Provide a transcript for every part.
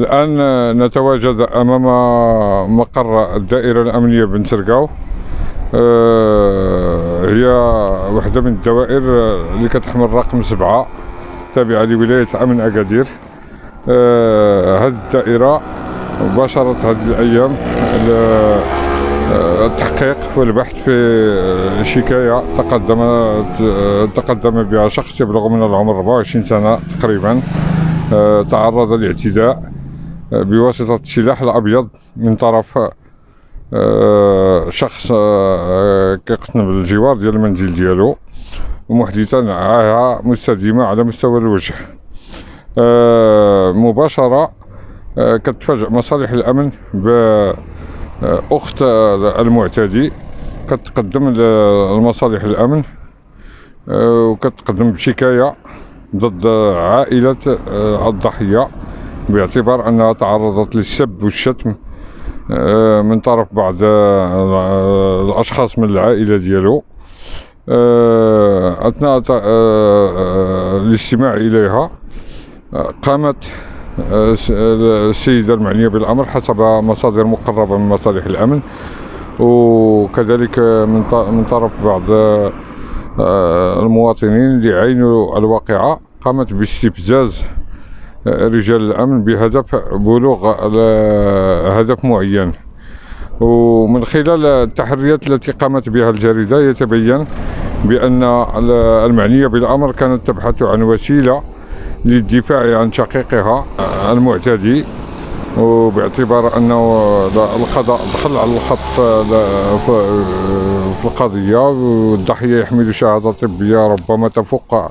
الآن نتواجد أمام مقر الدائرة الأمنية بن سرقاو. هي واحدة من الدوائر اللي كتحمل رقم 7 تابعة لولاية أمن أكادير. هذه الدائرة باشرت هذه الأيام التحقيق والبحث في شكاية تقدم بها شخص يبلغ من العمر 24 سنة تقريبا. تعرض لاعتداء بواسطة السلاح الأبيض من طرف شخص كيقتنب بالجوار ديال المنزل ديالو، محدثا عاهة مستديمة على مستوى الوجه. مباشرة كتفاجأ مصالح الأمن بأخت المعتدي كتقدم لمصالح الأمن وكتقدم بشكاية ضد عائلة الضحية باعتبار أنها تعرضت للسب والشتم من طرف بعض الأشخاص من العائلة ديالو. أثناء الاستماع إليها قامت السيدة المعنية بالأمر حسب مصادر مقربة من مصالح الأمن، وكذلك من طرف بعض المواطنين اللي عينوا الواقعة، قامت باستفزاز رجال الأمن بهدف بلوغ هدف معين. ومن خلال التحريات التي قامت بها الجريدة يتبين بأن المعنية بالأمر كانت تبحث عن وسيلة للدفاع عن شقيقها المعتدي، وباعتبار أنه القضاء دخل على الخط في القضية، والضحية يحمل شهادة طبية ربما تفوق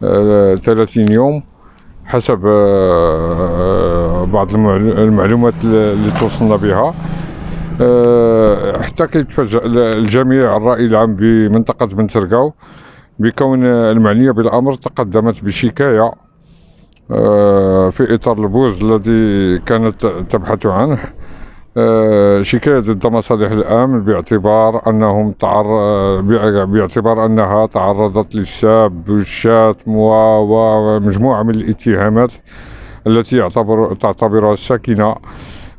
30 يوم حسب بعض المعلومات اللي توصلنا بها. حتى كيتفاجأ الجميع الرأي العام بمنطقة بن سرقاو بكون المعنية بالأمر تقدمت بشكاية في إطار البوز الذي كانت تبحث عنه، شكاية ضد مصالح الأمن باعتبار أنها تعرضت للسب والشتم ومجموعة من الاتهامات التي تعتبرها الساكنة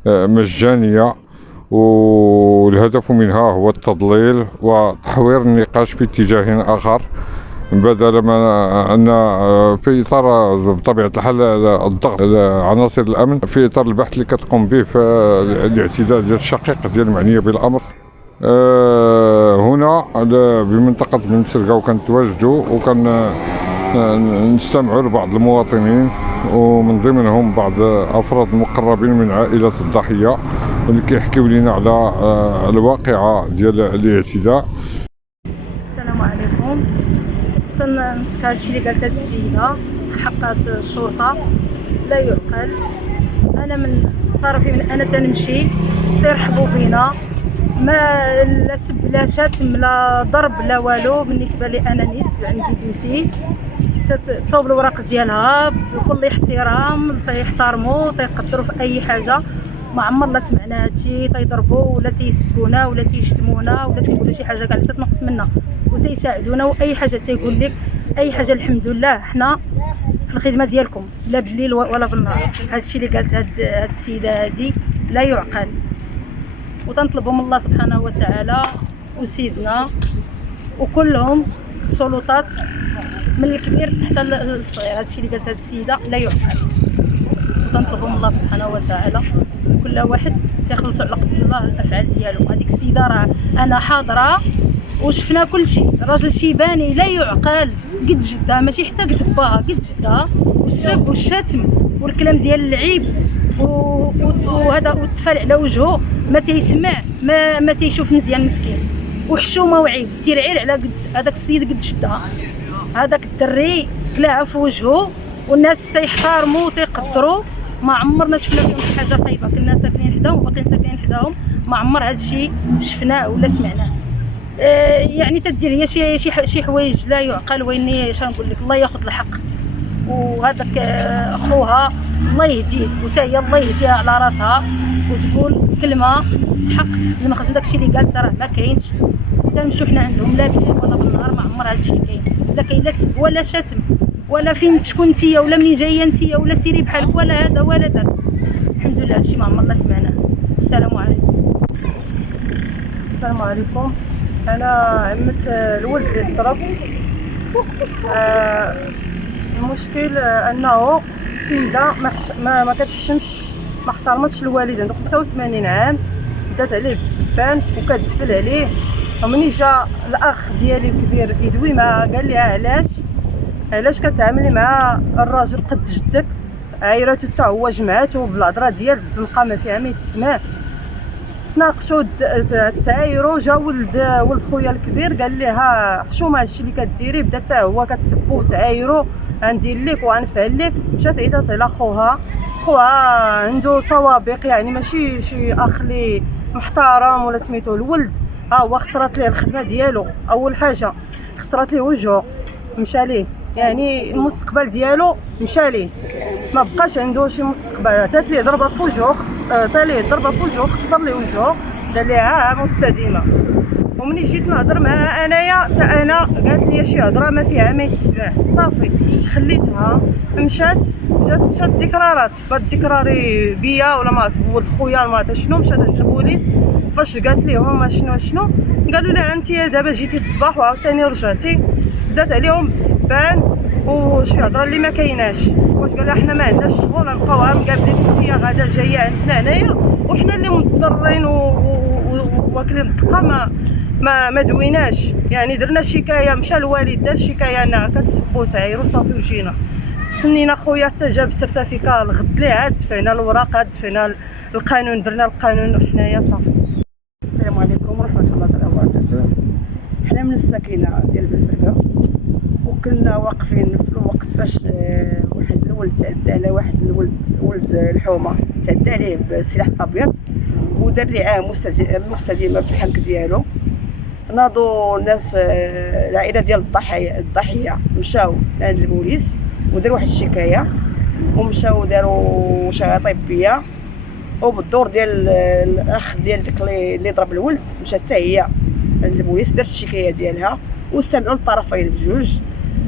مجانية، والهدف منها هو التضليل وتحوير النقاش في اتجاه آخر، بدل ما أن في إطار بطبيعة الحال الضغط على عناصر الأمن في إطار البحث اللي كتقوم به في الاعتداء ديال الشقيق ديال المعنية بالأمر. هنا بمنطقة بن سرقاو كنتواجدوا نستمعوا لبعض المواطنين، ومن ضمنهم بعض أفراد المقربين من عائلة الضحية اللي كيحكيو لنا على الواقعة ديال الاعتداء. السلام عليكم. كننصح هادشي اللي قالت هاد السيدة في حق هاد الشرطة لا يعقل. أنا من صرفي من أنا تنمشي تيرحبوا بينا، ما لا سب لا شتم لا ضرب لا والو. بالنسبة لي أنا نيت عندي بنتي تصوب الوراق ديالها بكل احترام، تيحترموا تيقدروا في أي حاجة. ما عمرنا سمعنا هادشي تيضربوا ولا تيسبونا ولا تيشتمونا ولا تيقولوا شي حاجه كاع اللي تتنقص منا، وتيساعدونا واي حاجه تيقول لك اي حاجه الحمد لله حنا في الخدمه ديالكم لا بالليل ولا بالنهار. هادشي اللي قالت هاد السيده هادي لا يعقل، وتنطلبوا من الله سبحانه وتعالى وسيدنا وكلهم السلطات من الكبير حتى الصغير. هادشي اللي قالت هاد السيده لا يعقل، وتنطلبوا من الله سبحانه وتعالى كل واحد تيخلصوا على قدر الله الافعال ديالو. هذيك السيده راه انا حاضره وشفنا كل شيء، الراجل شيباني لا يعقل قد جدها، ماشي حتى قد باها قد جدها، والسب والشتم والكلام ديال العيب وهذا والتفال على وجهه، ما تيسمع ما تيشوف مزيان مسكين، وحشومه وعيب تيرعير على قد هذاك السيد قد جدها. هذاك الدري كلاها في وجهه والناس تيحترموا وتيقدروا. ما عمرنا شفنا فيهم شي حاجه خايبه، كنا ساكنين حداهم وباقيين ساكنين حداهم، ما عمر هذا الشيء شفناه ولا سمعناه. يعني تدير هي شي حوايج لا يعقل. ويني اش نقول لك، الله ياخذ الحق، وهذاك اخوها الله يهديه وتا هي الله يهديها على راسها وتقول كلمه حق المخزن. داكشي اللي قالت راه ما كاينش، تنمشيو حنا عندهم لا بالليل ولا بالنهار، ما عمر هذا الشيء كاين. لا كاين لا سب ولا شتم ولا فين شكون نتيا ولا منين جايه نتيا ولا سيري بحالك ولا هذا ولا ذاك. الا هادشي ما عمرنا سمعناه. السلام عليكم. السلام عليكم. انا عمت الولد اللي ضرب. المشكل انه السيده ما كتحشمش، ما احترمتش الوالد، عنده 85 عام، دات عليه بالسبان وكتدفل عليه. ومني جا الاخ ديالي الكبير يدوي معها قال لها علاش كتعاملي مع الراجل قد جدك، عايراتو حتى هو جمعاتو بالهضره ديال الزنقه ما فيها ما يتسمع. تناقشوا تعايروا. جا ولد خويا الكبير قال لها حشومه هادشي اللي كديري، بدا حتى هو كتسبوا تعايروا، غندير لك وغنفعل لك. مشات عيطات على خوها عنده سوابق، يعني ماشي شي اخ لي محترم ولا سميتو. الولد هو خسرت ليه الخدمه ديالو، اول حاجه خسرت ليه وجهه، مشى ليه، يعني المستقبل ديالو مشى ليه، ما بقاش عنده شي مستقبل. دات ليه ضربه في وجهه، خسر ليه وجهه، دار ليه عاهه مستديمه. ومني جيت نهضر معها انايا حتى انا قالت لي شي هضره ما فيها ما يتسمع. صافي خليتها، مشات ذكرارات، بغات تكراري بيا ولا ما ولد خويا ما عرفت شنو. مشات عند البوليس، فاش قالت ليهم شنو قالوا لها انت دابا جيتي الصباح وعاوتاني رجعتي. بدات عليهم بالسبان وشي هضره اللي ما كايناش. واش قال لها حنا ما عندناش شغل، نبقاوها مقابلين انت غادا جايه عندنا هنايا وحنا اللي مضطرين واكلين الدقه ما دويناش. يعني درنا شكايه، مشى الوالد دار شكايه انها كتسبوا تعايروا. صافي وجينا سنينا خويا حتى جاب سيرتيفيكا الغد ليه، عاد دفعنا الوراق، عاد دفعنا القانون، درنا القانون وحنايا صافي. السلام عليكم ورحمه الله تعالى وبركاته. حنا من الساكنه ديال بنزرقه، وكنا واقفين في الوقت فاش واحد الولد تعدى على واحد ولد الحومه، تعدى عليه بالسلاح الابيض ودار ليه عاهه مستديمه في الحنك ديالو. ناضوا الناس العائله ديال الضحيه مشاو عند البوليس وداروا واحد الشكايه، ومشاو داروا شهاده طبيه. وبالدور ديال الاخ ديال داك اللي ضرب الولد مشات حتى هي عند البوليس، دارت الشكايه ديالها، واستمعوا للطرفين بجوج.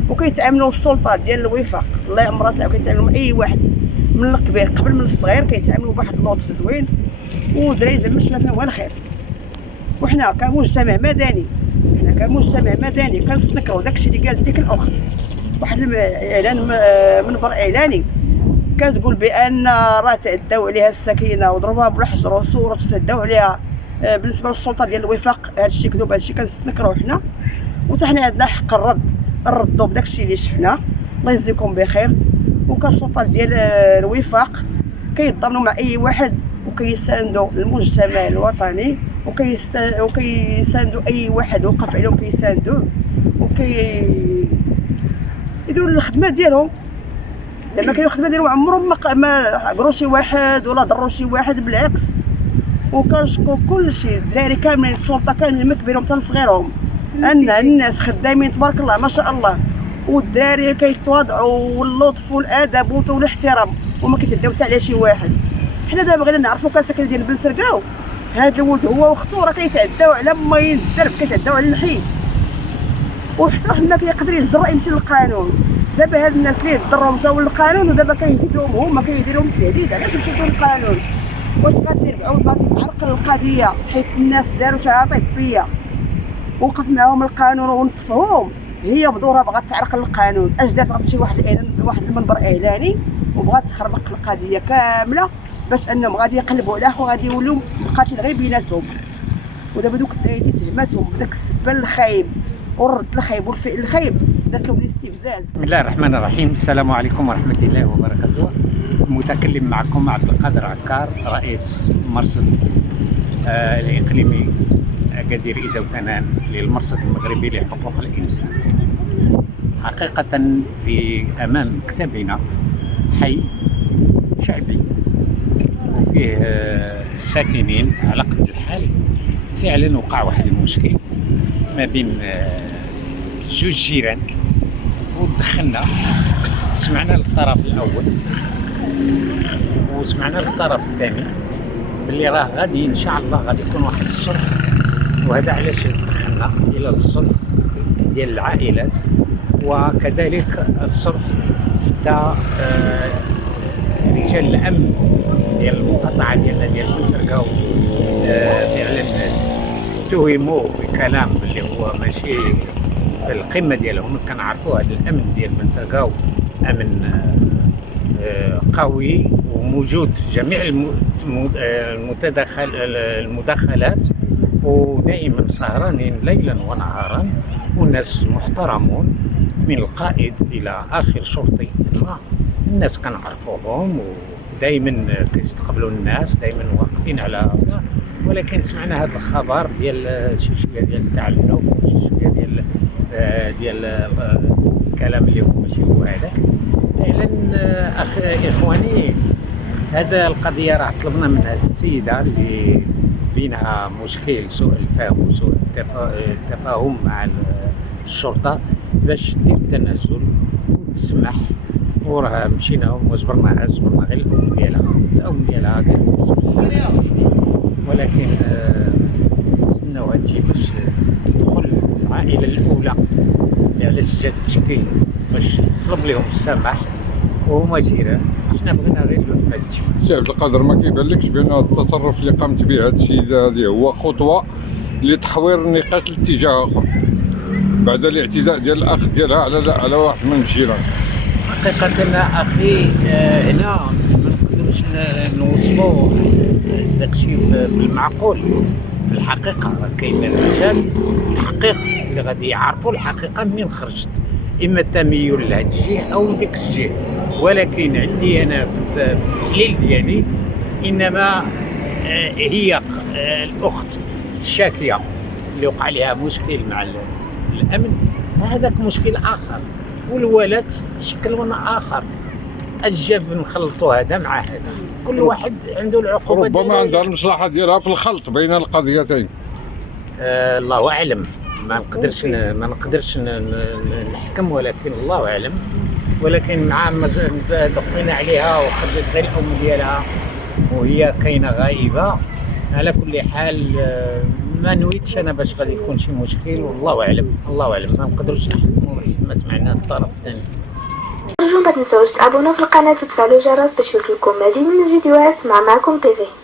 وكيتعاملوا السلطه ديال الوفاق الله يعمر راسها، كيتعاملوا مع اي واحد من الكبير قبل من الصغير، كيتعاملوا بواحد اللطف زوين، ودراري زعما شفنا فيهم غير الخير. وحنا كمجتمع مدني كنستنكروا داكشي اللي قال ديك الاخت. واحد الاعلان منبر اعلاني كتقول بان راه تعداو عليها السكينه وضربوها بالحجر وصورت وتعداو عليها. بالنسبه للسلطه ديال الوفاق هادشي كذوب، هادشي كنستنكروا حنا، وحتى حنا عندنا حق نردوا بداكشي اللي شفنا. الله يجزيكم بخير. وكسلطه ديال الوفاق كيتضامنوا مع اي واحد، وكيساندوا المجتمع الوطني، وكيساندوا اي واحد وقف عليهم كيساندوه، يديروا الخدمه ديالهم. زعما كاين الخدمه ديالهم عمرهم ما عقروا شي واحد ولا ضروا شي واحد، بالعكس. وكنشكر كلشي الدراري كاملين، السلطه كاملين من كبيرهم حتى لصغيرهم، ان الناس خدامين تبارك الله ما شاء الله. والدراري كيتواضعوا، واللطف والادب والاحترام، وما كيتعداو حتى على شي واحد. حنا دابا بغينا نعرفوا كساكن ديال بنسرقاو هاد الولد هو واختو راه كيتعداو على ماين الدرب، كيتعداو على الحي، وحتى واحد ما كيقدر يجرأ يمشي للقانون. دابا هاد الناس اللي ضرهم مشاو للقانون، ودابا كيهديوهم هما، كيديروا التهديد. علاش مشيتو للقانون؟ واش غدير بعود غادي تعرقل القضيه؟ حيت الناس داروا شهاده طبيه وقف معاهم القانون ونصفهم، هي بدورها بغات تعرقل القانون. اش دارت؟ غتمشي واحد المنبر اعلاني وبغات تخربق القضيه كامله، باش انهم غادي يقلبوا على اخو، غادي يولوا مقاتل غير بيناتهم. ودابا دوك الدراري اللي تهمتهم بداك السبان الخايب والرد الخايب والفعل الخايب دارت لهم الاستفزاز. بسم الله الرحمن الرحيم. السلام عليكم ورحمة الله وبركاته. المتكلم معكم عبد القادر عكار، رئيس المرصد الإقليمي أكادير إذا وتنان للمرصد المغربي لحقوق الإنسان. حقيقة في أمام مكتبنا حي شعبي وفيه الساكنين على قد الحال. فعلا وقع واحد المشكل ما بين جوج جيران، ودخلنا سمعنا للطرف الاول وسمعنا للطرف الثاني باللي راه غادي ان شاء الله غادي يكون واحد الصلح. وهذا علاش دخلنا الى الصلح ديال العائلات، وكذلك الصلح حتى رجال الامن ديال المقاطعه ديالنا ديال بنسركاو فعلا اتهموا بكلام اللي هو ماشي في القمه ديالهم. كنعرفوا هذا الامن ديال بنسركاو امن قوي وموجود في جميع المداخلات، ودائما سهرانين ليلا ونهارا، والناس محترمون من القائد الى اخر شرطي. الناس كنعرفوهم ودائما كيستقبلوا الناس، دائما واقفين على هذا. ولكن سمعنا هذا الخبر ديال شي شويه ديال التعنف وشي شويه ديال الكلام اللي هو ماشي هو هذاك. فعلا اخواني، هذا القضيه راه طلبنا من هذه السيده اللي بينها مشكل سوء الفهم وسوء التفاهم مع الشرطه باش دير التنازل وتسمح، وراه مشينا وجبرناها، جبرنا غير الام ديالها قالت سيدي، ولكن نستناو هادشي باش تدخل العائله الاولى اللي علاش جات تشكي باش تطلب لهم السماح وهما جيران. حنا بغينا غير هادشي. سي عبد القادر، ما كيبانلكش بان التصرف اللي قامت به هذه السيده هذه هو خطوه لتحوير النقاش لاتجاه اخر بعد الاعتداء ديال الاخ ديالها على واحد من الجيران؟ حقيقة أخي، هنا ما نقدروش نوصفوا داكشي بالمعقول. في الحقيقة كاين الرجال الحقيق اللي غادي يعرفوا الحقيقة منين خرجت، إما التميل لهاد الجهة أو ديك الجهة. ولكن عندي أنا في التحليل ديالي إنما هي الأخت الشاكية اللي وقع لها مشكل مع الأمن، هذاك مشكل آخر، والولد شكل من اخر. الجاب نخلطوا هذا مع هذا، كل واحد عنده العقوبه. ربما عندها المصلحه ديالها في الخلط بين القضيتين. الله اعلم، ما نقدرش نحكم، ولكن الله اعلم. ولكن مع ما دقينا عليها وخرجت غير الام ديالها وهي كاينه غائبه، على كل حال ما نويتش انا باش غادي يكون شي مشكل، والله اعلم. الله اعلم، ما نقدروش نحكموا ما سمعنا الطرف الثاني. ما تنسوش تابونوا في القناه وتفعلوا الجرس باش يوصلكم مزيد من الفيديوهات معكم تيفي.